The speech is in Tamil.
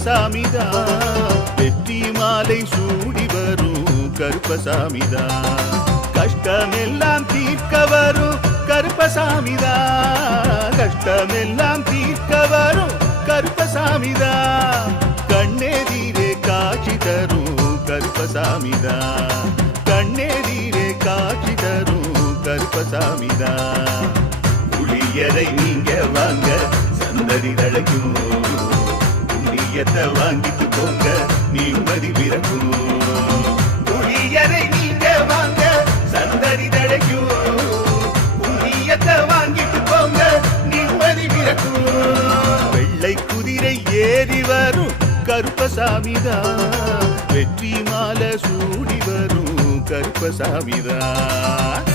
கருப்பசாமிதான் வெற்றி மாலை சூடி வரும் கருப்பசாமிதான் கஷ்டமெல்லாம் தீர்க்க வரும் கருப்பசாமிதான் கஷ்டமெல்லாம் தீர்க்க வரும் கருப்பசாமிதான் கண்ணெதிரே காட்சி தரும் கருப்பசாமிதான் கண்ணெதிரே காட்சி தரும் கருப்பசாமிதான் புளியரை நீங்க வாங்க சந்ததி தழைக்கும் புளியத்தை வாங்கிட்டு போங்க நிம்மதி பிறக்கும் புளியரை நீங்க வாங்க சந்ததி தழைக்கும் புளியத்தை வாங்கிட்டு போங்க நிம்மதி பிறக்கும் வெள்ளை குதிரை ஏறி வரும் கருப்பசாமிதான் வெற்றி மாலை சூடி வரும் கருப்பசாமிதான்